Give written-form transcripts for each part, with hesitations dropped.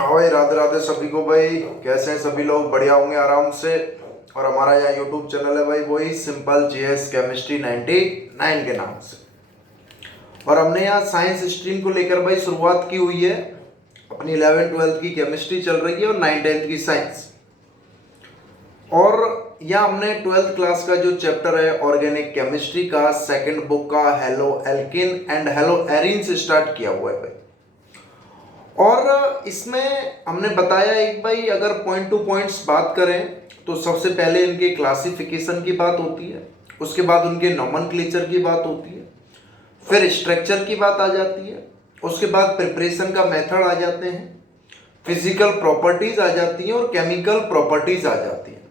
हाँ भाई, राधे राधे सभी को भाई। कैसे हैं सभी लोग? बढ़िया होंगे आराम से। और हमारा यहाँ यूट्यूब चैनल है भाई, वही सिंपल जीएस केमिस्ट्री 99 के नाम से। और हमने यहाँ साइंस स्ट्रीम को लेकर भाई शुरुआत की हुई है। अपनी 11th-12th की केमिस्ट्री चल रही है और 9th-10th की साइंस। और यहाँ हमने 12th क्लास का जो चैप्टर है ऑर्गेनिक केमिस्ट्री का सेकंड बुक का haloalkane and haloarene से स्टार्ट किया हुआ है भाई। और इसमें हमने बताया एक भाई, अगर पॉइंट टू पॉइंट्स बात करें तो सबसे पहले इनके क्लासिफिकेशन की बात होती है, उसके बाद उनके नॉमेनक्लेचर की बात होती है, फिर स्ट्रक्चर की बात आ जाती है, उसके बाद प्रिपरेशन का मेथड आ जाते हैं, फिजिकल प्रॉपर्टीज आ जाती हैं और केमिकल प्रॉपर्टीज आ जाती हैं।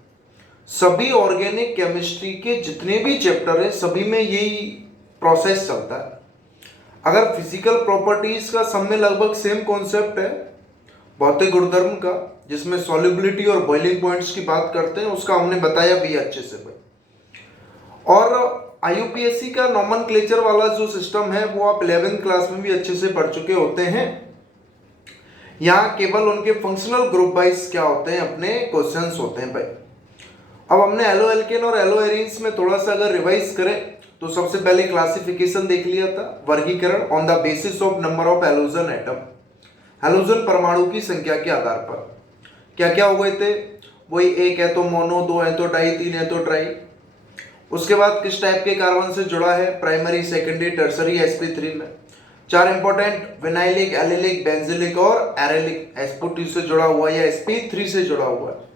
सभी ऑर्गेनिक केमिस्ट्री के जितने भी चैप्टर है सभी में यही प्रोसेस चलता है। अगर फिजिकल प्रॉपर्टीज का सब में लगभग सेम कॉन्सेप्ट है, भौतिक गुणधर्म का, जिसमें सॉल्युबिलिटी और बॉइलिंग पॉइंट्स की बात करते हैं, उसका हमने बताया भी अच्छे से भाई। और आईयूपीएससी का नॉमेनक्लेचर वाला जो सिस्टम है वो आप 11th क्लास में भी अच्छे से पढ़ चुके होते हैं। यहाँ केवल उनके फंक्शनल ग्रुप वाइज क्या होते हैं, अपने क्वेश्चंस होते हैं भाई। अब हमने एलो एल्केन और एलो एरीन्स में थोड़ा सा अगर रिवाइज करें तो सबसे पहले क्लासिफिकेशन देख लिया था, वर्गीकरण on the basis of number of halogen atom, halogen परमाणु की संख्या के आधार पर क्या क्या हो गए थे। वही एक है तो मोनो, दो है तो डाई, तीन है तो ट्राई। उसके बाद किस टाइप के कार्बन से जुड़ा है, प्राइमरी, सेकेंडरी, टर्सरी, sp3 में। चार इंपॉर्टेंट, विनाइलिक, एलिलिक, बेंजिलिक और एरेलिक, sp2 से जुड़ा हुआ है या sp3 से जुड़ा हुआ है।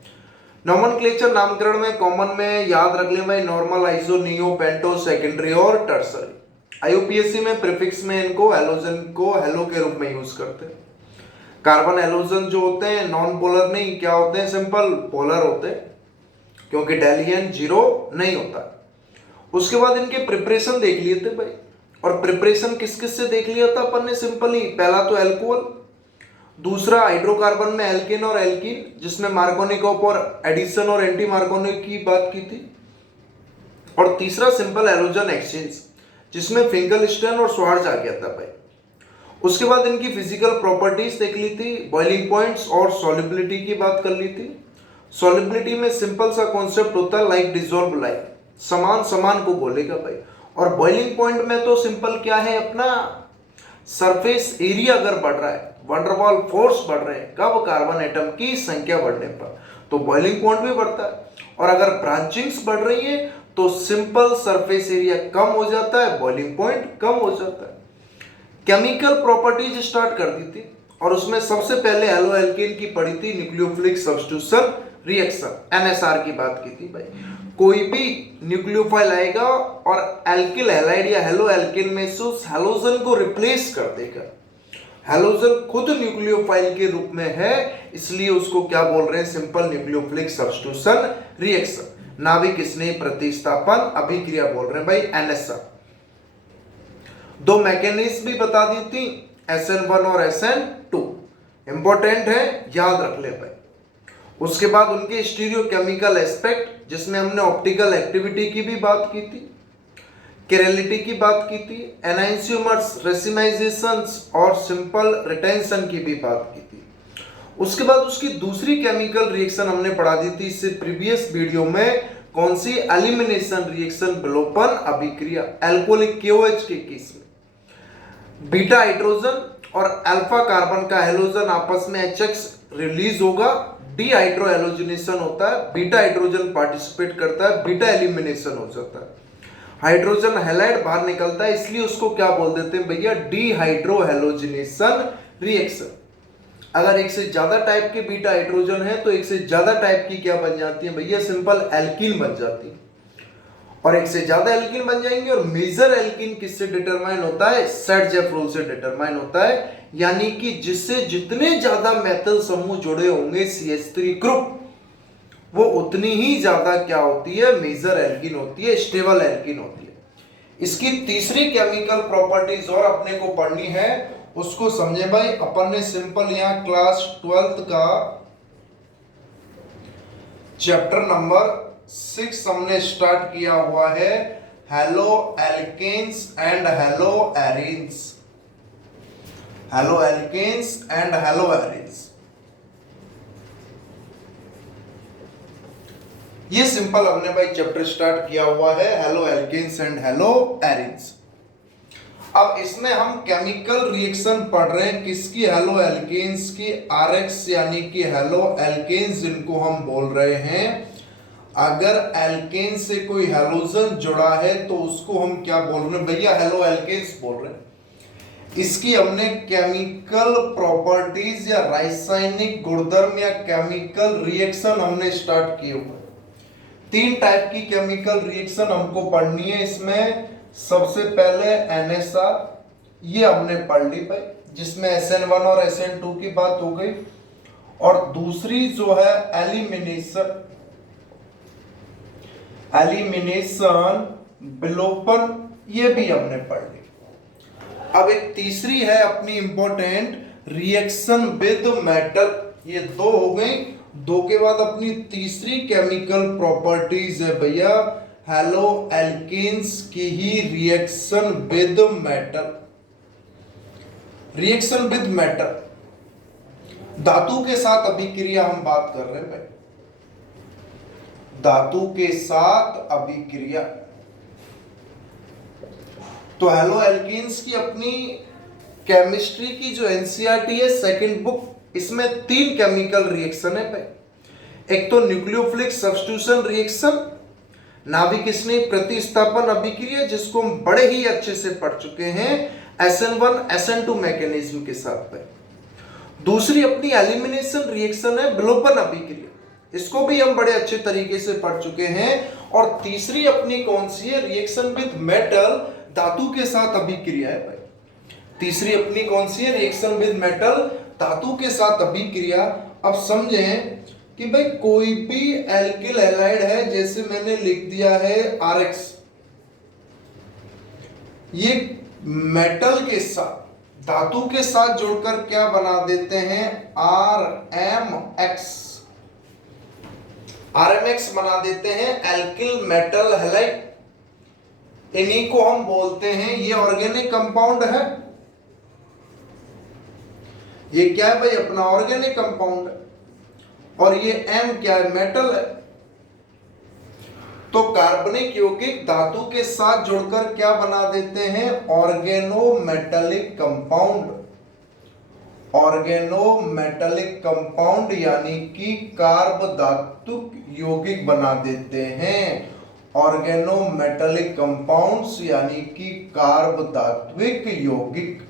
नॉमेनक्लेचर नामकरण में कॉमन में याद रख लें भाई, नॉर्मल, आइसो, नियो, पेंटो, सेकेंडरी और टर्सरी। आईयूपीएससी में प्रीफिक्स में इनको हैलोजन को हेलो के रूप में यूज करते हैं। कार्बन हैलोजन जो होते हैं नॉन पोलर नहीं, क्या होते हैं, सिंपल पोलर होते हैं, क्योंकि डेलियन जीरो नहीं होता। उसके बाद इनके प्रिपरेशन देख लिए थे भाई। और प्रिपरेशन किस किस से देख लिया था अपन ने, सिंपल ही, पहला तो एल्कोहल, दूसरा हाइड्रोकार्बन में एल्केन और एल्कीन, जिसमें मार्कोनिकॉप और एडिशन और एंटी मार्कोनिक की बात की थी, और तीसरा सिंपल हैलोजन एक्सचेंज, जिसमें फिंगलस्टन और श्वार्ट्ज आ गया था भाई। उसके बाद इनकी फिजिकल प्रॉपर्टीज देख ली थी, बॉइलिंग पॉइंट्स और सॉल्युबिलिटी की बात कर ली थी। सॉल्युबिलिटी में सिंपल सा कॉन्सेप्ट होता है, लाइक डिसॉल्व लाइक, समान समान को बोलेगा भाई। और बॉइलिंग पॉइंट में तो सिंपल क्या है, अपना सरफेस एरिया अगर बढ़ रहा है, वंडरवॉल फोर्स बढ़ रहे हैं, कब, कार्बन एटम की संख्या बढ़ने पर, तो बॉइलिंग पॉइंट भी बढ़ता है। और अगर ब्रांचिंग्स बढ़ रही है तो सिंपल सरफेस एरिया कम हो जाता है, बॉइलिंग पॉइंट कम हो जाता है। केमिकल प्रॉपर्टीज स्टार्ट कर दी थी और उसमें सबसे पहले हेलो एल्केन की पड़ी थी, न्यूक्लियोफिलिक सब्स्टिट्यूशन रिएक्शन, एनएसआर की बात की थी भाई। कोई भी न्यूक्लियोफाइल आएगा और एल्किल हैलाइड या हेलो एल्केन में से उस हैलोजन को रिप्लेस कर देगा। हैलोजन खुद न्यूक्लियोफाइल के रूप में है, इसलिए उसको क्या बोल रहे हैं, सिंपल न्यूक्लियोफिलिक सब्स्टिट्यूशन रिएक्शन, नाभिक स्नेह प्रतिस्थापन अभिक्रिया बोल रहे हैं भाई, एनएसआर। दो मैकेनिज्म भी बता दी थी, SN1 और SN2, इंपॉर्टेंट है, याद रख ले भाई। उसके बाद उनके स्टीरियोकेमिकल एस्पेक्ट, जिसमें हमने ऑप्टिकल एक्टिविटी की भी बात की थी, केरेलिटी की बात की थी, एनाइंसियोमर्स, रेसिमाइजेशंस और सिंपल रिटेंशन की भी बात की थी। उसके बाद उसकी दूसरी केमिकल रिएक्शन हमने पढ़ा दी थी इससे प्रीवियस वीडियो में, कौन सी, एलिमिनेशन रिएक्शन, विलोपन अभिक्रिया, एल्कोहलिक KOH के केस में। बीटा हाइड्रोजन और अल्फा कार्बन का हैलोजन आपस में HX रिलीज होगा, डीहाइड्रो हैलोजनेशन होता है, बीटा हाइड्रोजन पार्टिसिपेट करता है, बीटा एलिमिनेशन हो जाता है, हाइड्रोजन हैलाइड बाहर निकलता है, इसलिए उसको क्या बोल देते हैं भैया, डीहाइड्रो हैलोजनेशन रिएक्शन। अगर एक से ज्यादा टाइप के बीटा हाइड्रोजन है तो एक से ज्यादा टाइप की क्या बन जाती है भैया, सिंपल एल्कीन बन जाती है। और एक से ज्यादा एल्कीन बन जाएंगे। और मेजर एल्कीन किससे डिटरमाइन होता है, सेट-जेफ रूल से डिटरमाइन होता है, यानी कि जिससे जितने ज्यादा मेथल समूह जुड़े होंगे CH3 ग्रुप, वो उतनी ही ज्यादा क्या होती है, मेजर एल्कीन होती है, स्टेबल एल्कीन होती है। इसकी तीसरी केमिकल प्रॉपर्टीज और अपने को पढ़नी है, उसको समझे भाई। अपन ने सिंपल यहाँ क्लास 12th का चैप्टर नंबर 6 हमने स्टार्ट किया हुआ है, haloalkanes and haloarenes, haloalkanes and haloarenes. ये सिंपल हमने भाई चैप्टर स्टार्ट किया हुआ है haloalkanes and haloarenes. अब इसमें हम केमिकल रिएक्शन पढ़ रहे हैं किसकी, हेलो एल्केन्स की, आरएक्स यानी कि हेलो एल्केन्स जिनको हम बोल रहे हैं। अगर एल्केन से कोई हैलोजन जुड़ा है तो उसको हम क्या बोल रहे हैं भैया, हेलो एल्केन्स बोल रहे हैं। इसकी हमने केमिकल प्रॉपर्टीज या रासायनिक गुणधर्म या केमिकल रिएक्शन हमने स्टार्ट किए हुए। 3 टाइप की केमिकल रिएक्शन हमको पढ़नी है इसमें। सबसे पहले NSR, ये हमने पढ़ ली भाई, जिसमें SN1 और SN2 की बात हो गई। और दूसरी जो है एलिमिनेशन विलोपन, ये भी हमने पढ़ ली। अब एक तीसरी है अपनी इंपॉर्टेंट, रिएक्शन विद मेटल। ये 2 हो गई, 2 के बाद अपनी तीसरी केमिकल प्रॉपर्टीज है भैया हेलो एल्केन्स की ही reaction with metal. Reaction with metal, धातु के साथ अभिक्रिया हम बात कर रहे हैं भाई, धातु के साथ अभिक्रिया। तो हेलो एल्केन्स की अपनी केमिस्ट्री की जो एनसीईआरटी है सेकंड बुक, इसमें 3 केमिकल रिएक्शन है भाई। एक तो न्यूक्लियोफिलिक सब्स्टिट्यूशन रिएक्शन, नाभिक स्नेह प्रतिस्थापन अभिक्रिया, जिसको हम बड़े ही अच्छे से पढ़ चुके हैं SN1 SN2 मैकेनिज्म के साथ भाई। दूसरी अपनी एलिमिनेशन रिएक्शन है विलोपन अभिक्रिया, इसको भी हम बड़े अच्छे तरीके से पढ़ चुके हैं। और तीसरी अपनी कौन सी है, रिएक्शन विद मेटल, धातु के साथ अभिक्रिया है भाई। तीसरी अपनी कौन सी है, रिएक्शन विद मेटल, धातु के साथ अभिक्रिया। अब समझें कि भाई कोई भी एल्किल हैलाइड है, जैसे मैंने लिख दिया है RX, ये मेटल के साथ धातु के साथ जोड़कर क्या बना देते हैं, RMX बना देते हैं, एल्किल मेटल हैलाइड। इन्हीं को हम बोलते हैं, ये ऑर्गेनिक कंपाउंड है। ये क्या है भाई, अपना ऑर्गेनिक कंपाउंड है। और ये M क्या है, मेटल है। तो कार्बनिक यौगिक धातु के साथ जुड़कर क्या बना देते हैं, ऑर्गेनोमेटेलिक कंपाउंड। ऑर्गेनोमेटेलिक कंपाउंड यानी कि कार्ब धातुक यौगिक बना देते हैं। ऑर्गेनोमेटेलिक कंपाउंड्स यानी कि कार्ब धात्विक यौगिक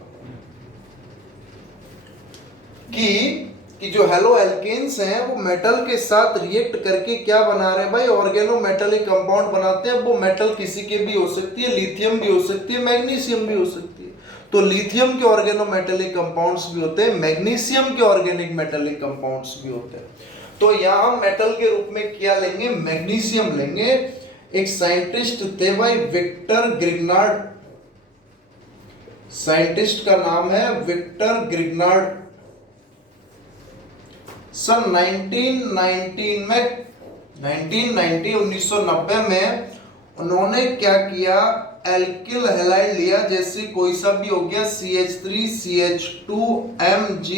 कि जो हेलो एल्केन्स हैं वो मेटल के साथ रिएक्ट करके क्या बना रहे हैं भाई, ऑर्गेनोमेटेलिक कंपाउंड बनाते हैं। वो मेटल किसी के भी हो सकती है, लिथियम भी हो सकती है, मैग्नीशियम भी हो सकती है। तो लिथियम के ऑर्गेनोमेटेलिक कंपाउंड्स भी होते हैं, मैग्नीशियम के ऑर्गेनिक मेटेलिक कंपाउंड्स भी होते हैं। तो यहां हम मेटल के रूप में क्या लेंगे, मैग्नीशियम लेंगे। एक साइंटिस्ट थे भाई विक्टर ग्रिग्नार्ड, साइंटिस्ट का नाम है विक्टर ग्रिग्नार्ड। सन 1990 में उन्होंने क्या किया, एल्किल हैलाइड लिया, जैसे कोई सा भी हो गया CH3CH2Mg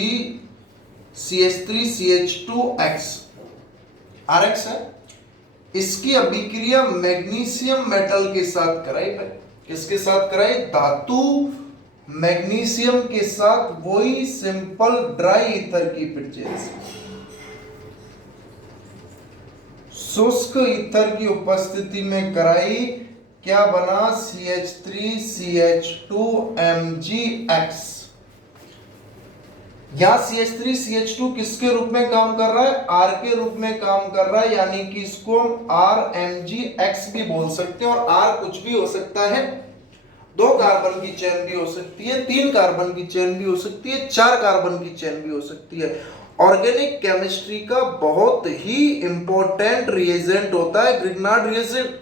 CH3CH2X, RX है। इसकी अभिक्रिया मैग्नीशियम मेटल के साथ कराई भाई। किसके साथ कराई, धातु मैग्नीशियम के साथ, वही सिंपल ड्राई ईथर की पिक्चर्स, शुष्क ईथर की उपस्थिति में कराई। क्या बना, CH3CH2MgX। यहां CH3CH2 किसके रूप में काम कर रहा है, R के रूप में काम कर रहा है, यानी कि इसको हम RMgX भी बोल सकते हैं। और R कुछ भी हो सकता है, 2 कार्बन की चेन भी हो सकती है, 3 कार्बन की चेन भी हो सकती है, 4 कार्बन की चेन भी हो सकती है। ऑर्गेनिक केमिस्ट्री का बहुत ही इंपॉर्टेंट रिएजेंट होता है ग्रिग्नार्ड रिएजेंट,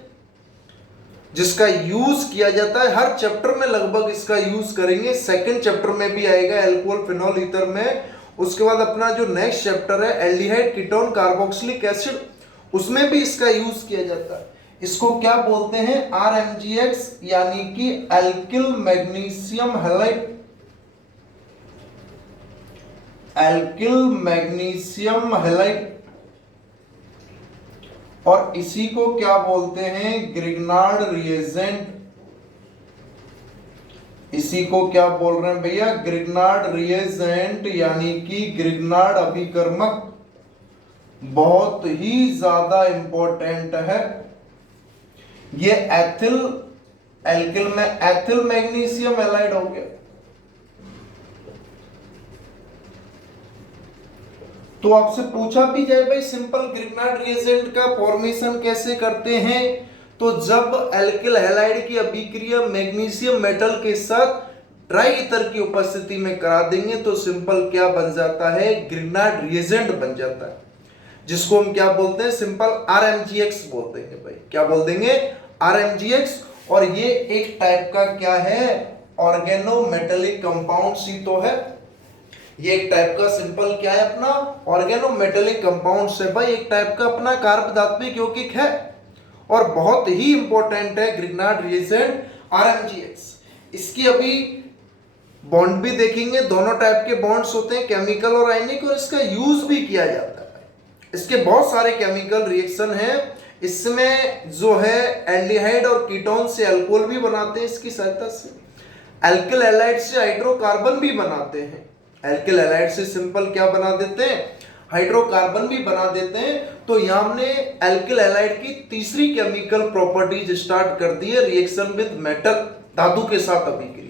जिसका यूज किया जाता है हर चैप्टर में, लगभग इसका यूज करेंगे। सेकंड चैप्टर में भी आएगा एल्कोहल फिनॉल ईथर में। उसके बाद अपना जो नेक्स्ट चैप्टर है एल्डिहाइड कीटोन कार्बोक्सिलिक एसिड, उसमें भी इसका यूज किया जाता है। इसको क्या बोलते हैं, RMgX, यानी कि alkyl magnesium halide. Alkyl magnesium halide. और इसी को क्या बोलते हैं, ग्रिग्नार्ड रिएजेंट। इसी को क्या बोल रहे हैं भैया, ग्रिग्नार्ड रिएजेंट, यानी कि ग्रिग्नार्ड अभिकर्मक। बहुत ही ज्यादा इंपॉर्टेंट है ये। एथिल एल्किल में एथिल मैग्नीशियम एलाइड हो गया। तो आपसे पूछा भी जाए भाई सिंपल ग्रिग्नार्ड रिएजेंट का फॉर्मेशन कैसे करते हैं, तो जब एल्किल हैलाइड की अभिक्रिया मैग्नीशियम मेटल के साथ ड्राई ईथर की उपस्थिति में करा देंगे तो सिंपल क्या बन जाता है, ग्रिग्नार्ड रिएजेंट बन जाता है, जिसको हम क्या बोलते हैं, सिंपल RMGX बोल देंगे भाई। क्या बोल देंगे, RMGX। और ये एक टाइप का क्या है, ऑर्गेनोमेटेलिक कंपाउंड सी तो है। ये एक टाइप का सिंपल क्या है अपना, ऑर्गेनोमेटेलिक कंपाउंड से भाई, एक टाइप का अपना कार्ब धात्विक यौगिक है और बहुत ही इंपॉर्टेंट है ग्रिग्नार्ड रिएजेंट RMGX। इसकी अभी बॉन्ड भी देखेंगे, दोनों टाइप के बॉन्ड्स होते हैं, केमिकल और आयनिक, और इसका यूज भी किया जाता है। इसके बहुत सारे केमिकल रिएक्शन हैं। इसमें जो है एल्डिहाइड और कीटोन से अल्कोहल भी बनाते हैं इसकी सहायता से। एल्किल हैलाइड से हाइड्रोकार्बन भी बनाते हैं। एल्किल हैलाइड से सिंपल क्या बना देते हैं, हाइड्रोकार्बन भी बना देते हैं। तो यहाँ हमने एल्किल हैलाइड की तीसरी केमिकल प्रॉपर्टीज स्टार्ट कर दी है, रिएक्शन विद मेटल, धातु के साथ अभिक्रिया।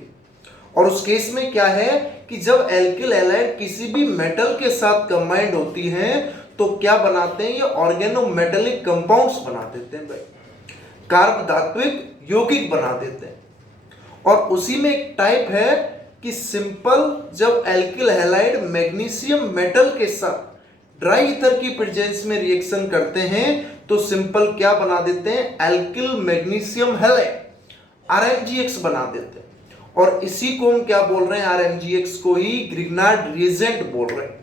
और उस केस में क्या है कि जब एल्किल हैलाइड किसी भी मेटल के साथ कंबाइंड होती है तो क्या बनाते हैं, ये ऑर्गेनोमेटेलिक कंपाउंड्स बना देते हैं भाई, कार्ब धात्विक यौगिक बना देते हैं। और उसी में एक टाइप है कि सिंपल जब एल्किल हैलाइड मैग्नीशियम मेटल के साथ ड्राई ईथर की प्रेजेंस में रिएक्शन करते हैं तो सिंपल क्या बना देते हैं, एल्किल मैग्नीशियम हैलाइड RMGX बना देते हैं। और इसी को हम क्या बोल रहे हैं, RMGX को ही ग्रिग्नार्ड रिएजेंट बोल रहे हैं।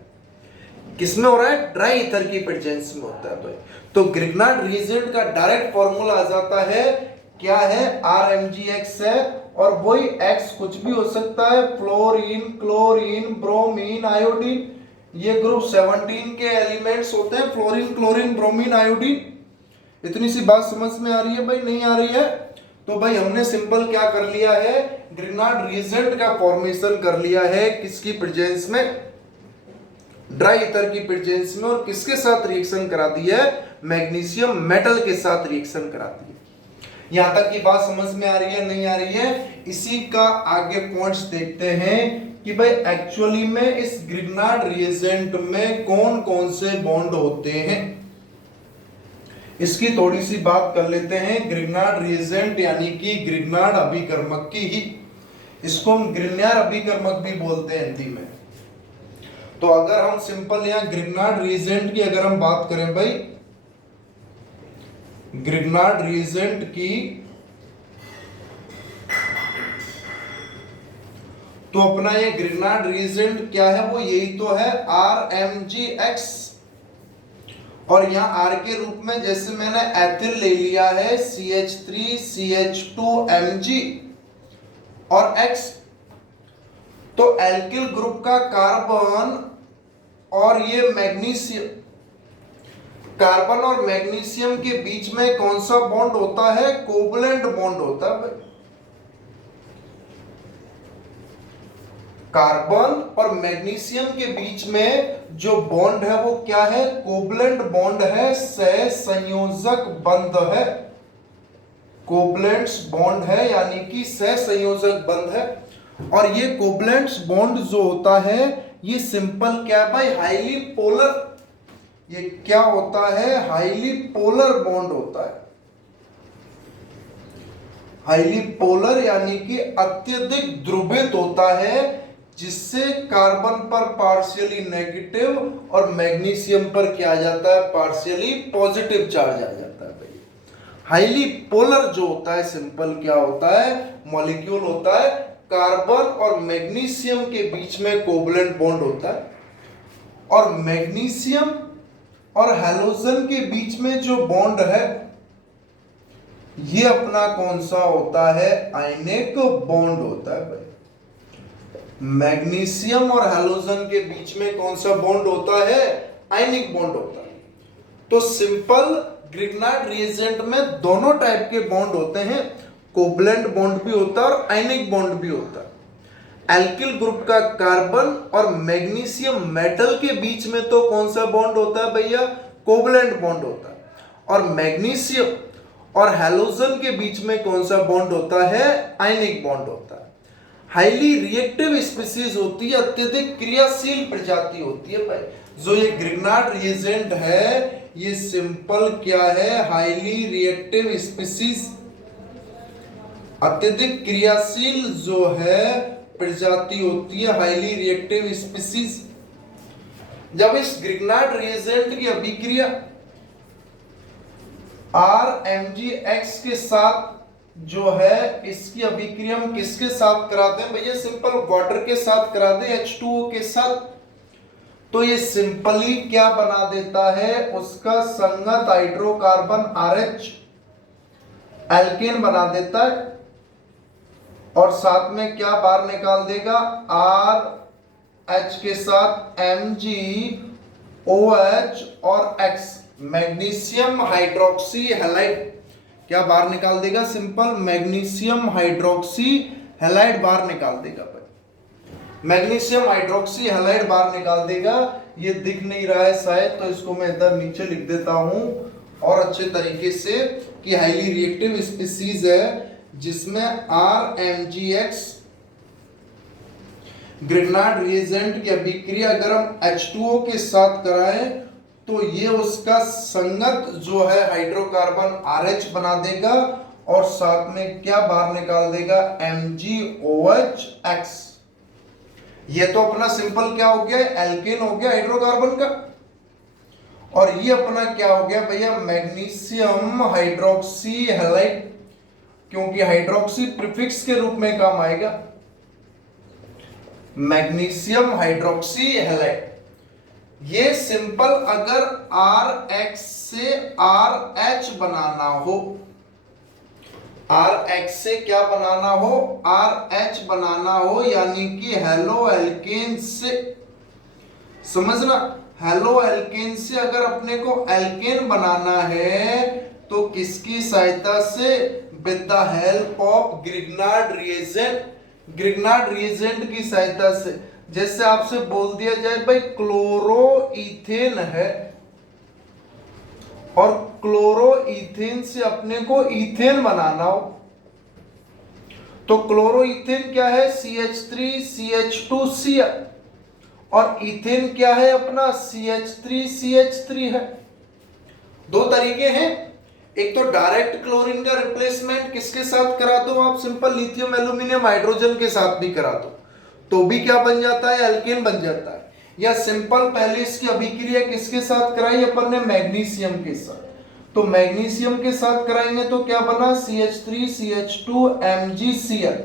किसमें हो रहा है, ड्राई ईथर की प्रेजेंस में होता है भाई। तो ग्रिग्नार्ड रिएजेंट का डायरेक्ट फॉर्मूला आ जाता है, क्या है, RMGX है, और वही X कुछ भी हो सकता है, फ्लोरीन, क्लोरीन, ब्रोमीन, आयोडीन। ये ग्रुप 17 के एलिमेंट्स होते हैं, फ्लोरीन, क्लोरीन, ब्रोमीन, आयोडीन। इतनी सी बात समझ में आ रही है भाई, नहीं आ रही है? तो भाई हमने सिंपल क्या कर लिया है, ग्रिग्नार्ड रिएजेंट का फॉर्मेशन कर लिया है, किसकी प्रेजेंस में, ड्राई ईथर की प्रेजेंस में। और किसके साथ रिएक्शन करा दी है, मैग्नीशियम मेटल के साथ रिएक्शन करा दी है। यहां तक की बात समझ में आ रही है, नहीं आ रही है? इसी का आगे पॉइंट्स देखते हैं कि भाई एक्चुअली में इस ग्रिग्नार्ड रिएजेंट में कौन कौन से बॉन्ड होते हैं, इसकी थोड़ी सी बात कर लेते हैं। ग्रिग्नार्ड रिएजेंट यानी कि ग्रिग्नार्ड अभिकर्मक की ही, इसको हम ग्रिग्नार्ड अभिकर्मक भी बोलते हैं हिंदी में। तो अगर हम सिंपल यहां ग्रिग्नार्ड रिएजेंट की अगर हम बात करें भाई, ग्रिग्नार्ड रिएजेंट की, तो अपना ये ग्रिग्नार्ड रिएजेंट क्या है, वो यही तो है, RMGX। और यहां R के रूप में जैसे मैंने एथिल ले लिया है, CH3CH2Mg और X। तो एल्किल ग्रुप का कार्बन और ये मैग्नीशियम, कार्बन और मैग्नीशियम के बीच में कौन सा बॉन्ड होता है, कोवलेंट बॉन्ड होता है भाई। कार्बन और मैग्नीशियम के बीच में जो बॉन्ड है वो क्या है, कोवलेंट बॉन्ड है, सहसंयोजक बंध है, कोवलेंट्स बॉन्ड है, यानी कि सहसंयोजक बंध है। और ये कोवलेंट्स बॉन्ड जो होता है ये सिंपल क्या है भाई, हाईली पोलर। ये क्या होता है, हाईली पोलर बॉन्ड होता है। हाईली पोलर यानी कि अत्यधिक ध्रुवित होता है, जिससे कार्बन पर पार्शियली नेगेटिव और मैग्नीशियम पर क्या आ जाता है, पार्शियली पॉजिटिव चार्ज आ जाता है भाई। हाईली पोलर जो होता है सिंपल क्या होता है, मॉलिक्यूल होता है, कार्बन और मैग्नीशियम के बीच में कोवलेंट बॉन्ड होता है। और मैग्नीशियम और हैलोजन के बीच में जो बॉन्ड है ये अपना कौन सा होता है, आयनिक बॉन्ड होता है भाई। मैग्नीशियम और हैलोजन के बीच में कौन सा बॉन्ड होता है, आयनिक बॉन्ड होता है। तो सिंपल ग्रिग्नार्ड रिएजेंट में दोनों टाइप के बॉन्ड होते हैं, कोवलेंट बॉन्ड भी होता है और आयनिक बॉन्ड भी होता है। एल्किल ग्रुप का कार्बन और मैग्नीशियम मेटल के बीच में तो कौन सा बॉन्ड होता है भैया, कोवलेंट बॉन्ड होता है। और मैग्नीशियम और हैलोजन के बीच में कौन सा बॉन्ड होता है, आयनिक बॉन्ड होता है। हाईली रिएक्टिव स्पीसीज होती है, अत्यधिक क्रियाशील प्रजाति होती है भाई। जो ये ग्रिग्नार्ड रिएजेंट है ये सिंपल क्या है, हाईली रिएक्टिव स्पीसीज, अत्यधिक क्रियाशील जो है प्रजाति होती है, हाईली रिएक्टिव स्पीसीज। जब इस ग्रिग्नार्ड रिएजेंट की अभिक्रिया RMgX के साथ जो है, इसकी अभिक्रिया हम किसके साथ कराते हैं भैया, सिंपल वाटर के साथ कराते हैं, H2O के साथ। तो ये सिंपली क्या बना देता है, उसका संगत हाइड्रोकार्बन RH एल्केन बना देता है और साथ में क्या बाहर निकाल देगा, RH के साथ MgOH और X, मैग्नीशियम हाइड्रोक्सी हैलाइड क्या बाहर निकाल देगा, सिंपल मैग्नीशियम हाइड्रोक्सी हैलाइड बाहर निकाल देगा भाई। मैग्नीशियम हाइड्रोक्सी हैलाइड बाहर निकाल देगा। ये दिख नहीं रहा है शायद, तो इसको मैं इधर नीचे लिख देता हूं और अच्छे तरीके से कि हाईली रिएक्टिव स्पीसीज है जिसमें RMgX ग्रिग्नार्ड रिएजेंट की अभिक्रिया अगर हम H2O के साथ कराएं तो ये उसका संगत जो है हाइड्रोकार्बन RH बना देगा और साथ में क्या बाहर निकाल देगा, MgOH-X। ये तो अपना सिंपल क्या हो गया, एल्केन हो गया हाइड्रोकार्बन का। और ये अपना क्या हो गया भैया, मैग्नीशियम हाइड्रोक्सी हैलाइड, क्योंकि हाइड्रोक्सी प्रीफिक्स के रूप में काम आएगा, मैग्नीशियम हाइड्रोक्सी हैलाइड। ये सिंपल अगर RX से RH बनाना हो, RX से क्या बनाना हो, RH बनाना हो, यानी कि हेलो एल्केन से, समझना, हेलो एल्केन से अगर अपने को एल्केन बनाना है तो किसकी सहायता से, with the help of Grignard reagent, Grignard reagent की सहायता से। जैसे आपसे बोल दिया जाए भाई क्लोरोईथेन है और क्लोरोईथेन से अपने को ईथेन बनाना हो, तो क्लोरोईथेन क्या है, CH3CH2Cl और ईथेन क्या है अपना, CH3CH3 है। दो तरीके हैं, एक तो डायरेक्ट क्लोरीन का रिप्लेसमेंट किसके साथ करा दो आप, सिंपल लिथियम एल्यूमिनियम हाइड्रोजन के साथ भी करा दो तो भी क्या बन जाता है, एल्केन बन जाता है। या सिंपल पहले इसकी अभिक्रिया किसके साथ कराई अपन ने, मैग्नीशियम के साथ, तो मैग्नीशियम के साथ कराएंगे तो क्या बना, CH3CH2MgCl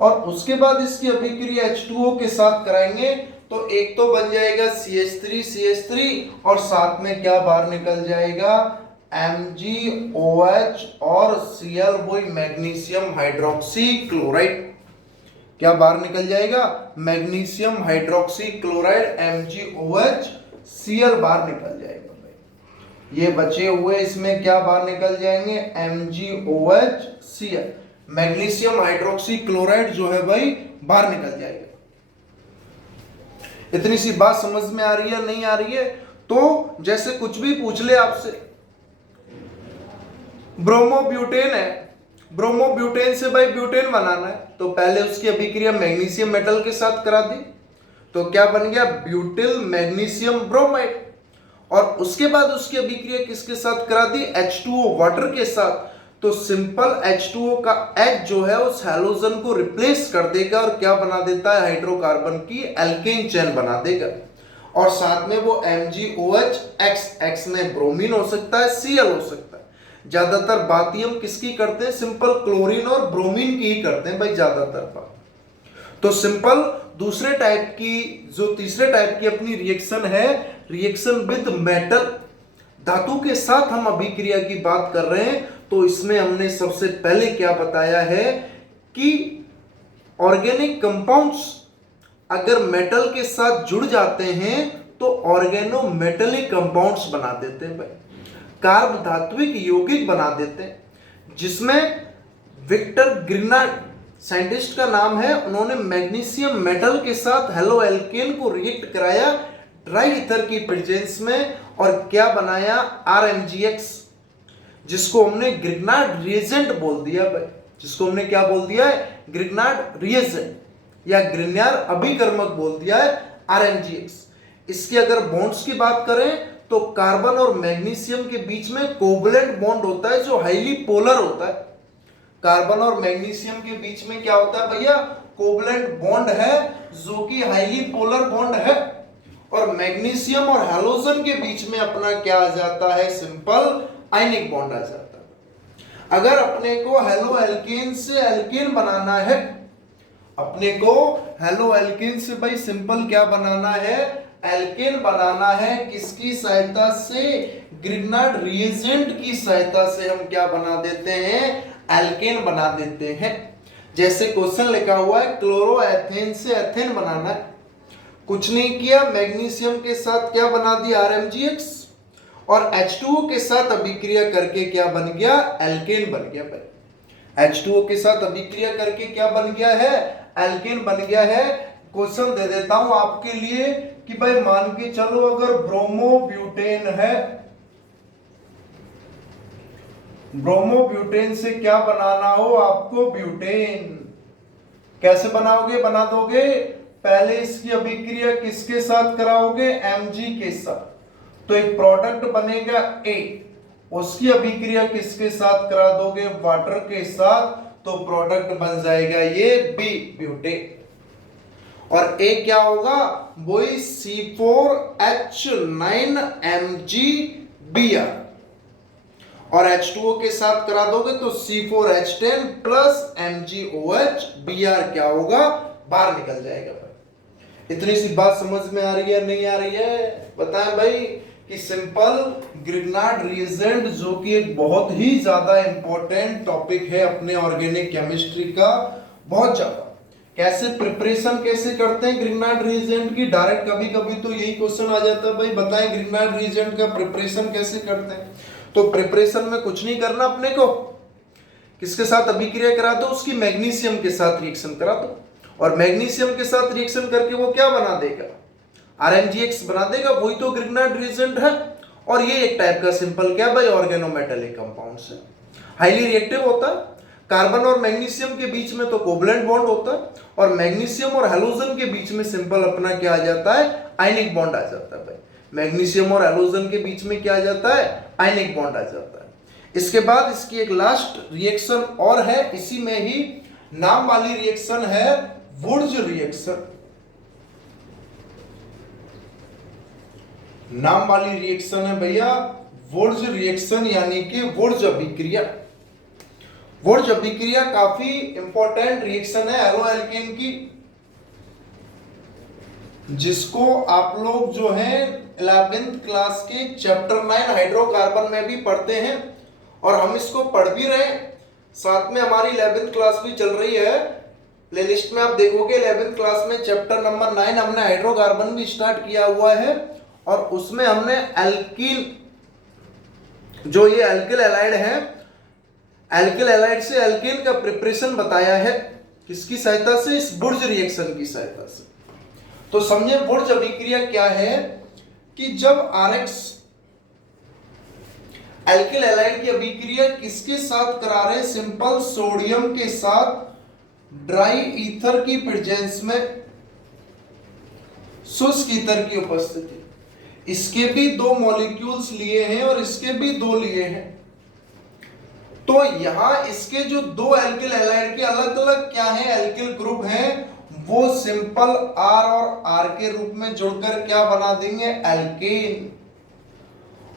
और उसके बाद इसकी अभिक्रिया H2O के साथ कराएंगे तो एक तो बन जाएगा CH3CH3 और साथ में क्या बाहर निकल जाएगा, MgOH और Cl, वही मैग्नीशियम हाइड्रोक्सी क्लोराइड, क्या बाहर निकल जाएगा, magnesium hydroxy chloride MgOH Cl बाहर निकल जाएगा भाई। ये बचे हुए इसमें क्या बाहर निकल जाएंगे, MgOH Cl, magnesium hydroxy chloride जो है भाई बाहर निकल जाएगा। इतनी सी बात समझ में आ रही है, नहीं आ रही है? तो जैसे कुछ भी पूछ ले आपसे, ब्रोमोब्यूटेन है, ब्रोमोब्यूटेन से भाई ब्यूटेन बनाना है तो पहले उसकी अभिक्रिया मैग्नीशियम मेटल के साथ करा दी तो क्या बन गया, ब्यूटिल मैग्नीशियम ब्रोमाइड, और उसके बाद उसकी अभिक्रिया किसके साथ करा दी, H2O वाटर के साथ, तो सिंपल H2O का H जो है उस हैलोजन को रिप्लेस कर देगा और क्या बना देता है, हाइड्रोकार्बन की एल्केन चेन बना देगा और साथ में वो MgOH-X, X में ब्रोमीन हो सकता है, Cl हो सकता है। ज्यादातर बात ही हम किसकी करते हैं, सिंपल क्लोरीन और ब्रोमीन की ही करते हैं भाई ज्यादातर बात। तो सिंपल दूसरे टाइप की, जो तीसरे टाइप की अपनी रिएक्शन है, रिएक्शन विद मेटल, धातु के साथ हम अभिक्रिया की बात कर रहे हैं। तो इसमें हमने सबसे पहले क्या बताया है कि ऑर्गेनिक कंपाउंड्स अगर मेटल के साथ जुड़ जाते हैं तो ऑर्गेनो मेटेलिक कंपाउंड्स बना देते हैं भाई। कार्ब धात्विक यौगिक बना देते हैं, जिसमें विक्टर ग्रिग्नार्ड साइंटिस्ट का नाम है, उन्होंने मैग्नीशियम मेटल के साथ हेलो एल्केन को रिएक्ट कराया ड्राई ईथर की प्रेजेंस में, और क्या बनाया, RMGX, जिसको हमने ग्रिग्नार्ड रिएजेंट बोल दिया भाई, जिसको हमने क्या बोल दिया है, ग्रिग्नार्ड रिएजेंट या ग्रिग्नार्ड अभिकर्मक बोल दिया है, RMGX। इसकी अगर बॉन्ड्स की बात करें तो कार्बन और मैग्नीशियम के बीच में कोवलेंट बॉन्ड होता है जो हाईली पोलर होता है। कार्बन और मैग्नीशियम के बीच में क्या होता है भैया, कोवलेंट बॉन्ड है जो कि हाईली पोलर बॉन्ड है, और मैग्नीशियम और हैलोजन के बीच में अपना क्या आ जाता है, सिंपल आयनिक बॉन्ड आ जाता है। अगर अपने को हेलो एल्केन से एल्केन बनाना है, अपने को हेलो एल्केन से भाई सिंपल क्या बनाना है, एल्केन बनाना है, किसकी सहायता से, ग्रिग्नार्ड रिएजेंट की सहायता से हम क्या बना देते हैं, एल्केन बना देते हैं। जैसे क्वेश्चन लिखा हुआ है क्लोरोएथेन से एथेन बनाना है, कुछ नहीं किया, मैग्नीशियम के साथ क्या बना दिया, RMGX, और H2O के साथ अभिक्रिया करके क्या बन गया, एल्केन बन गया भाई। H2O के साथ अभिक्रिया करके क्या बन गया है, एल्केन बन गया है। क्वेश्चन दे देता हूं आपके लिए कि भाई मान के चलो अगर ब्रोमोब्यूटेन है, ब्रोमोब्यूटेन से क्या बनाना हो आपको, ब्यूटेन, कैसे बनाओगे, बना दोगे, पहले इसकी अभिक्रिया किसके साथ कराओगे, Mg के साथ, तो एक प्रोडक्ट बनेगा A, उसकी अभिक्रिया किसके साथ करा दोगे, वाटर के साथ, तो प्रोडक्ट बन जाएगा ये B, ब्यूटेन, और A क्या होगा, वही C4H9MgBr, और H2O के साथ करा दोगे तो C4H10 प्लस MgOH, Br क्या होगा, बाहर निकल जाएगा भाई। इतनी सी बात समझ में आ रही है, नहीं आ रही है, बताएं भाई कि सिंपल ग्रिग्नार्ड रिएजेंट जो कि एक बहुत ही ज्यादा इंपॉर्टेंट टॉपिक है अपने ऑर्गेनिक केमिस्ट्री का, बहुत ज्यादा। कैसे प्रिपरेशन कैसे करते हैं ग्रिग्नार्ड रिएजेंट की, डायरेक्ट कभी कभी तो यही क्वेश्चन आ जाता है, भाई बताएं ग्रिग्नार्ड रिएजेंट का प्रिपरेशन कैसे करते हैं। तो प्रिपरेशन में कुछ नहीं करना, अपने को किसके साथ अभिक्रिया करा दो, उसकी मैग्नीशियम के साथ रिएक्शन करा दो, और मैग्नीशियम के साथ रिएक्शन करके वो क्या बना देगा, RMGX बना देगा, वही तो ग्रिग्नार्ड रिएजेंट है। और ये एक टाइप का सिंपल क्या भाई, ऑर्गेनोमेटेलिक कंपाउंड्स है, हाईली रिएक्टिव होता है। कार्बन और मैग्नीशियम के बीच में तो कोवलेंट बॉन्ड होता है, और मैग्नीशियम और हैलोजन के बीच में सिंपल अपना क्या आ जाता है, आयनिक बॉन्ड आ जाता है भाई। मैग्नीशियम और हैलोजन के बीच में क्या आ जाता है, आयनिक बॉन्ड आ जाता है। इसके बाद इसकी एक लास्ट रिएक्शन और है, इसी में ही नाम वाली रिएक्शन है वुर्ज रिएक्शन। नाम वाली रिएक्शन है भैया वुर्ज रिएक्शन, यानी कि वुर्ज अभिक्रिया। वुर्ज अभिक्रिया काफी इंपॉर्टेंट रिएक्शन है हेलो एल्केन की, जिसको आप लोग जो है 11th क्लास के चैप्टर 9 हाइड्रोकार्बन में भी पढ़ते हैं, और हम इसको पढ़ भी रहे हैं, साथ में हमारी 11th क्लास भी चल रही है। प्लेलिस्ट में आप देखोगे 11th क्लास में चैप्टर नंबर 9 हमने हाइड्रोकार्बन भी स्टार्ट किया हुआ है, और उसमें हमने एल्कीन, जो ये एल्किल एलाइड है, एल्किल एलाइड से एल्केन का प्रिपरेशन बताया है, किसकी सहायता से, इस वुर्ज रिएक्शन की सहायता से। तो समझे वुर्ज अभिक्रिया क्या है, कि जब RX एल्किल एलाइड की अभिक्रिया किसके साथ करा रहे हैं, सिंपल सोडियम के साथ ड्राई ईथर की प्रेजेंस में, शुष्क ईथर की उपस्थिति, इसके भी दो मॉलिक्यूल्स लिए हैं और इसके भी दो लिए हैं। तो यहां इसके जो दो एल्किल एलाइड के अलग अलग क्या है, एल्किल ग्रुप हैं, वो सिंपल R और R के रूप में जुड़कर क्या बना देंगे, एल्केन,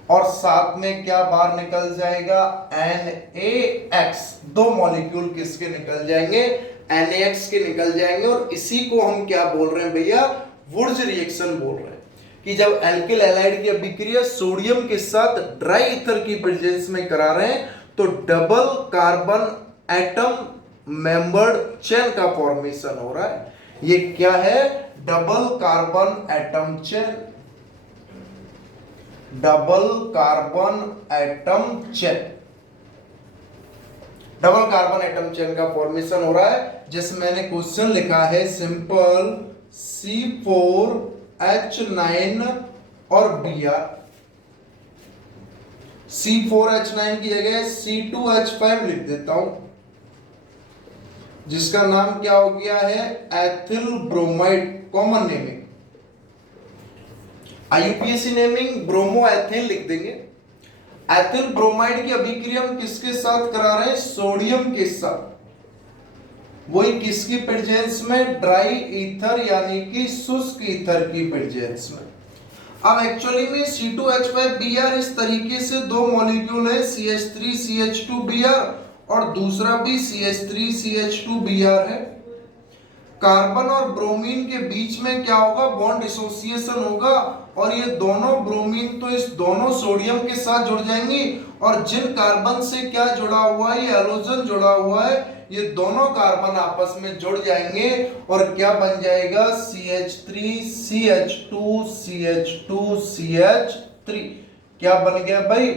और साथ में क्या बाहर निकल जाएगा, NaX। दो मॉलिक्यूल किसके निकल जाएंगे, NaX के निकल जाएंगे, और इसी को हम क्या बोल रहे हैं भैया, वुर्ज रिएक्शन बोल रहे हैं, कि जब एल्किल एलाइड की अभिक्रिया सोडियम के साथ ड्राई ईथर की प्रेजेंस में करा रहे हैं, तो double carbon atom membered chain का फॉर्मेशन हो रहा है। ये क्या है, double carbon atom chain. Double carbon atom chain, double carbon atom chain का फॉर्मेशन हो रहा है, जिसमें मैंने क्वेश्चन लिखा है सिंपल C4H9 और Br। C4H9 की जगह C2H5 लिख देता हूं, जिसका नाम क्या हो गया है, ethyl bromide, common naming, IUPAC naming bromo ethane लिख देंगे। एथिल ब्रोमाइड की अभिक्रिया हम किसके साथ करा रहे हैं, सोडियम के साथ, वही किसकी प्रेजेंस में, ड्राई ईथर यानी कि शुष्क ईथर की प्रेजेंस में। अब एक्चुअली में C2H5Br इस तरीके से दो मॉलिक्यूल है, CH3CH2Br और दूसरा भी CH3CH2Br है। कार्बन और ब्रोमीन के बीच में क्या होगा, बॉन्ड एसोसिएशन होगा, और ये दोनों ब्रोमीन तो इस दोनों सोडियम के साथ जुड़ जाएंगी, और जिन कार्बन से क्या जुड़ा हुआ है, ये हैलोजन जुड़ा हुआ है, ये दोनों कार्बन आपस में जुड़ जाएंगे और क्या बन जाएगा, CH3CH2CH2CH3, क्या बन गया भाई,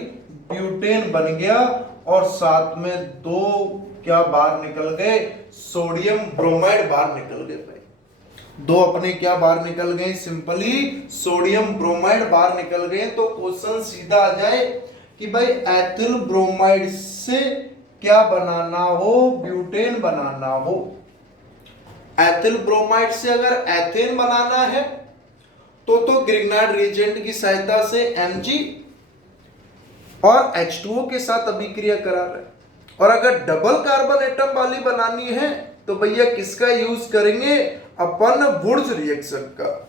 ब्यूटेन बन गया, और साथ में दो क्या बाहर निकल गए, सोडियम ब्रोमाइड बाहर निकल गए भाई, दो अपने क्या बाहर निकल गए, सिंपली सोडियम ब्रोमाइड बाहर निकल गए। तो क्वेश्चन सीधा आ जाए कि भाई एथिल ब्रोमाइड से क्या बनाना हो, ब्यूटेन बनाना हो। एथिल ब्रोमाइड से अगर एथेन बनाना है तो ग्रिग्नार्ड रिएजेंट की सहायता से Mg और H2O के साथ अभिक्रिया करा रहे हैं, और अगर डबल कार्बन एटम वाली बनानी है तो भैया किसका यूज करेंगे, अपन वुर्ज रिएक्शन का।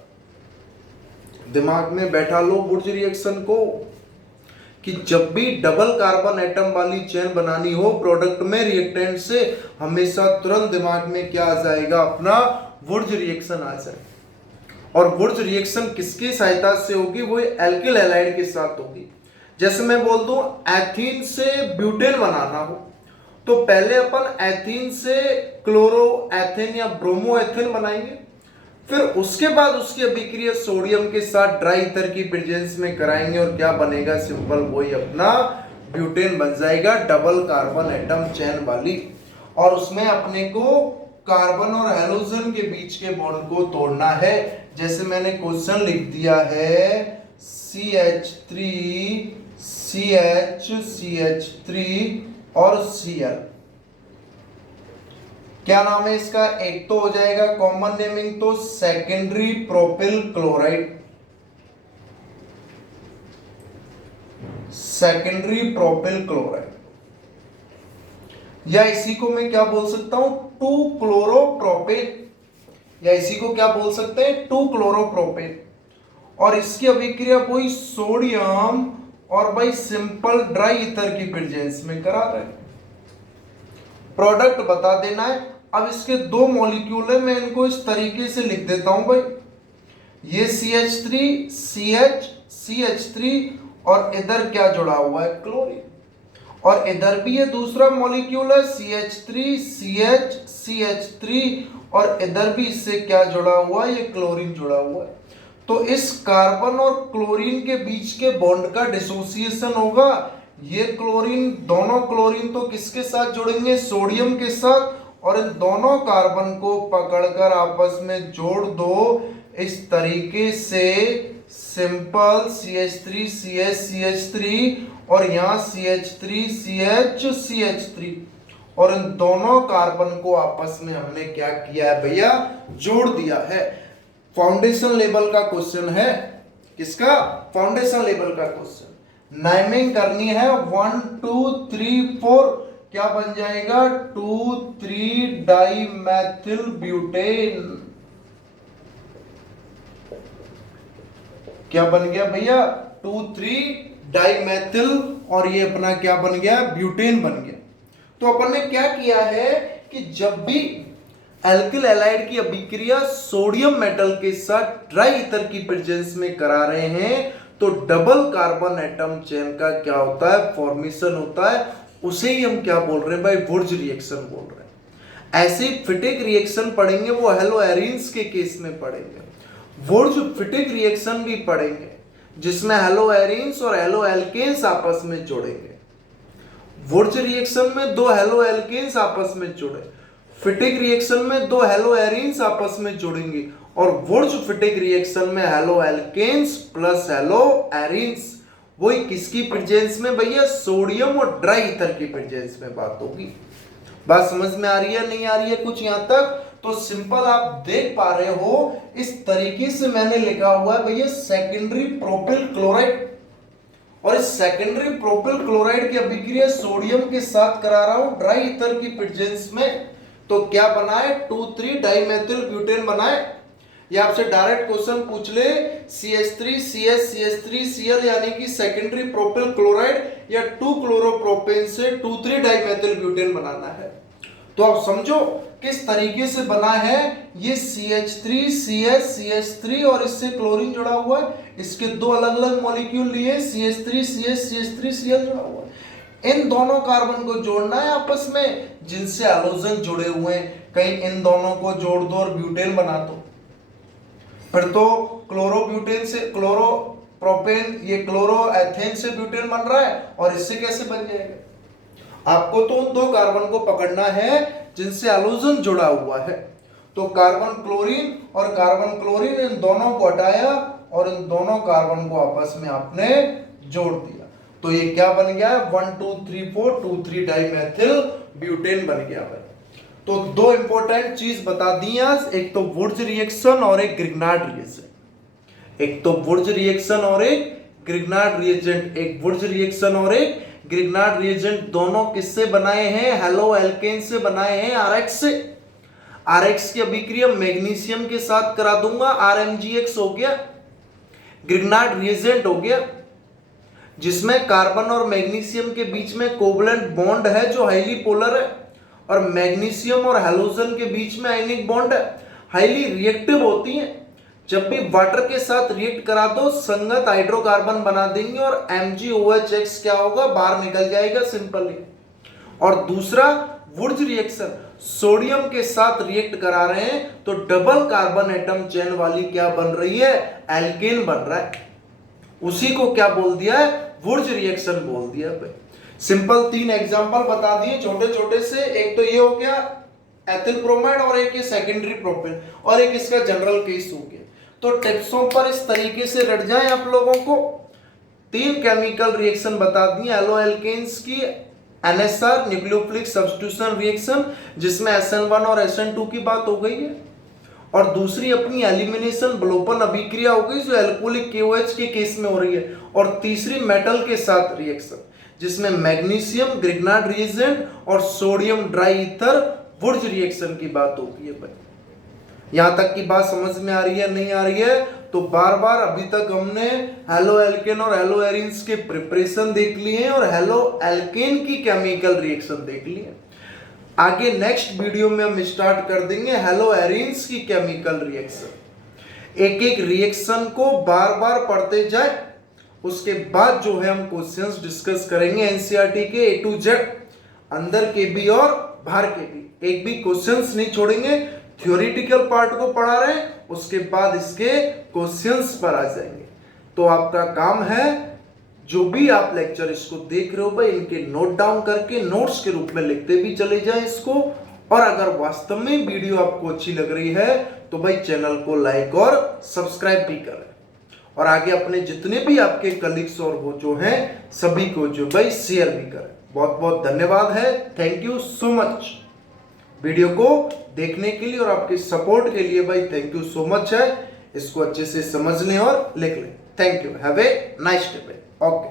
दिमाग में बैठा लो वुर्ज रिएक्शन को, कि जब भी डबल कार्बन एटम वाली चेन बनानी हो प्रोडक्ट में रिएक्टेंट से, हमेशा तुरंत दिमाग में क्या आ जाएगा, अपना वुर्ज रिएक्शन आ जाए। और वुर्ज रिएक्शन किसकी सहायता से होगी, वो एल्किल हैलाइड के साथ होगी। जैसे मैं बोल दूं एथीन से ब्यूटेन बनाना हो तो पहले अपन एथीन से क्लोरो एथेन या ब्रोमो एथेन बनाएंगे, फिर उसके बाद उसकी अभिक्रिया सोडियम के साथ ड्राई ईथर की प्रेजेंस में कराएंगे, और क्या बनेगा, सिंपल वही अपना ब्यूटेन बन जाएगा, डबल कार्बन एटम चेन वाली। और उसमें अपने को कार्बन और हैलोजन के बीच के बॉन्ड को तोड़ना है। जैसे मैंने क्वेश्चन लिख दिया है CH3 CH CH3 और Cl, क्या नाम है इसका, एक तो हो जाएगा कॉमन नेमिंग तो secondary propyl chloride, secondary propyl chloride, या इसी को मैं क्या बोल सकता हूं, 2 क्लोरोप्रोपेन, या इसी को क्या बोल सकते हैं, 2 क्लोरोप्रोपेन। और इसकी अभिक्रिया कोई सोडियम और भाई सिंपल ड्राई ईथर की प्रेजेंस में करा रहे हैं। प्रोडक्ट बता देना है। अब इसके दो मॉलिक्यूल है, मैं इनको इस तरीके से लिख देता हूं भाई, ये CH3 CH CH3 और इधर क्या जुड़ा हुआ है, क्लोरीन, और इधर भी ये दूसरा मॉलिक्यूल है CH3 CH CH3 और इधर भी इससे क्या जुड़ा हुआ है, ये क्लोरीन जुड़ा हुआ है। तो इस कार्बन और क्लोरीन के बीच के बॉन्ड का डिसोसिएशन होगा। ये क्लोरीन, दोनों क्लोरीन तो किसके साथ जुड़ेंगे, सोडियम के साथ, और इन दोनों कार्बन को पकड़कर आपस में जोड़ दो इस तरीके से, सिंपल CH3 CH CH3 और यहाँ CH3 CH CH3, और इन दोनों कार्बन को आपस में हमने क्या किया है भैया, जोड़ दिया है। फाउंडेशन लेवल का क्वेश्चन है, किसका, फाउंडेशन लेवल का क्वेश्चन। नेमिंग करनी है 1 2 3 4, क्या बन जाएगा, 2,3 डाइमेथिल ब्यूटेन, क्या बन गया भैया, 2,3 डाइमेथिल, और ये अपना क्या बन गया, ब्यूटेन बन गया। तो अपन ने क्या किया है कि जब भी एल्किल हैलाइड की अभिक्रिया सोडियम मेटल के साथ ड्राई ईथर की प्रेजेंस में करा रहे हैं तो डबल कार्बन एटम चेन का क्या होता है, फॉर्मेशन होता है। उसे ही हम क्या बोल रहे हैं भाई, वुर्ज रिएक्शन बोल रहे हैं। ऐसे फिटिक रिएक्शन पढ़ेंगे वो हेलोएरिन्स के केस में पढ़ेंगे, वुर्ज फिटिक रिएक्शन भी पढ़ेंगे। जिसमें हेलो एरीन्स और हेलो एल्केन्स आपस में जोड़ेंगे। वुर्ज रिएक्शन में दो हेलो एल्केन्स आपस में जुड़े, फिटिक रिएक्शन में दो हेलो एरीन्स आपस में जुड़ेंगे, और वुर्ज फिटिक रिएक्शन में haloalkanes plus haloarenes. वही किसकी प्रेजेंस में भैया? सोडियम और ड्राई ईथर की प्रेजेंस में बात होगी। बात समझ में आ रही है नहीं आ रही है कुछ यहां तक? तो सिंपल आप देख पा रहे हो, इस तरीके से मैंने लिखा हुआ है भैया सेकेंडरी प्रोपिल क्लोराइड, और इस सेकेंडरी प्रोपिल क्लोराइड की अभिक्रिया सोडियम के साथ करा रहा हूं ड्राई ईथर की प्रेजेंस में। तो क्या बना है? 2,3 डाइमेथिल ब्यूटेन बना है। ये आपसे डायरेक्ट क्वेश्चन पूछ ले, CH3 CH CH3 Cl यानी कि सेकेंडरी प्रोपिल क्लोराइड या 2 क्लोरोप्रोपेन से 2,3 डाइमेथिल ब्यूटेन बनाना है। तो आप समझो किस तरीके से बना है। ये CH3 CH CH3 और इससे क्लोरीन जुड़ा हुआ है, इसके दो अलग अलग मॉलिक्यूल लिए, CH3 CH CH3 Cl जुड़ा हुआ है। इन दोनों कार्बन को जोड़ना है आपस में जिनसे हैलोजन जुड़े हुए हैं। कहीं इन दोनों को जोड़ दो और ब्यूटेन बना दो, फिर तो क्लोरोब्यूटेन से क्लोरोप्रोपेन, ये क्लोरोएथेन से ब्यूटेन बन रहा है, और इससे कैसे बन जाएगा? आपको तो उन दो कार्बन को पकड़ना है जिनसे हैलोजन जुड़ा हुआ है। तो कार्बन क्लोरीन और कार्बन क्लोरीन, इन दोनों को हटाया और इन दोनों कार्बन को आपस में आपने जोड़ दिया। तो ये क्या बन गया? 1 2 3 4 2 3 डाइमेथिल ब्यूटेन बन गया भाई। तो दो इंपॉर्टेंट चीज बता दी आज, एक तो वुर्ज रिएक्शन और एक ग्रिग्नार्ड रिएक्शन। एक तो वुर्ज रिएक्शन और एक ग्रिग्नार्ड रिएजेंट, एक वुर्ज रिएक्शन और एक ग्रिग्नार्ड रिएजेंट। दोनों किससे बनाए हैं? हेलो एल्केन से बनाए हैं, RX से। RX की अभिक्रिया मैग्नीशियम के साथ करा दूंगा, RMgX हो गया, ग्रिग्नार्ड रिएजेंट हो गया, जिसमें कार्बन और मैग्नीशियम के बीच में कोवलेंट बॉन्ड है जो हाईली पोलर है, और मैग्नीशियम और हैलोजन के बीच में आयनिक बॉन्ड है, हाईली रिएक्टिव होती हैं। जब भी वाटर के साथ रिएक्ट करा दो संगत हाइड्रोकार्बन बना देंगे और MgOH क्या होगा? बाहर निकल जाएगा सिंपली। और दूसरा वुर्ज रिएक्शन, सोडियम के साथ रिएक्ट करा रहे हैं तो डबल कार्बन एटम चेन वाली क्या बन रही है? एल्केन बन रहा है। उसी को क्या बोल दिया है? वुर्ज रिएक्शन बोल दिया भाई। सिंपल 3 एग्जांपल बता दिए छोटे छोटे से। एक तो ये हो गया एथिल ब्रोमाइड, और एक ये सेकेंडरी प्रोपिल, और एक इसका जनरल केस हो गया। तो टिप्सों पर इस तरीके से रट जाए आप लोगों को। 3 केमिकल रिएक्शन बता दिए हेलो एल्केन्स की, NSR न्यूक्लियोफिलिक सब्स्टिट्यूशन रिएक्शन, जिसमें SN1 और SN2 की बात हो गई है, और दूसरी अपनी एलिमिनेशन ब्लोपन अभिक्रिया हो गई जो एल्कोहलिक KOH के केस में हो रही है, और तीसरी मेटल के साथ रिएक्शन जिसमें मैग्नीशियम ग्रिग्नार्ड रिएजेंट और सोडियम ड्राई ईथर वुर्ज रिएक्शन की बात होगी है भाई। यहां तक की बात समझ में आ रही है नहीं आ रही है? तो बार बार अभी तक हमने हेलो एल्केन और हेलो एरीन्स के प्रिपरेशन देख लिए हैं और हेलो एल्केन की केमिकल रिएक्शन देख लिए। आगे नेक्स्ट वीडियो में हम स्टार्ट कर देंगे हेलो एरीन्स की केमिकल रिएक्शन। एक एक रिएक्शन को बार बार पढ़ते जाए, उसके बाद जो है हम क्वेश्चंस डिस्कस करेंगे NCERT के A to Z, अंदर के भी और बाहर के भी। एक भी क्वेश्चंस नहीं छोड़ेंगे। थ्योरेटिकल पार्ट को पढ़ा रहे हैं, उसके बाद इसके क्वेश्चंस पर आ जाएंगे। तो आपका काम है जो भी आप लेक्चर इसको देख रहे हो भाई, इनके नोट डाउन करके नोट्स के रूप में लिखते भी चले जाएं इसको। और अगर वास्तव में वीडियो आपको अच्छी लग रही है तो भाई चैनल को लाइक और सब्सक्राइब भी करें, और आगे अपने जितने भी आपके कलीग्स और वो जो हैं सभी को जो भाई शेयर भी करें। बहुत बहुत धन्यवाद है। Thank you so much video को देखने के लिए और आपके सपोर्ट के लिए भाई। थैंक यू सो मच है। इसको अच्छे से समझ लें और लिख लें। Thank you. Have a nice day. Okay.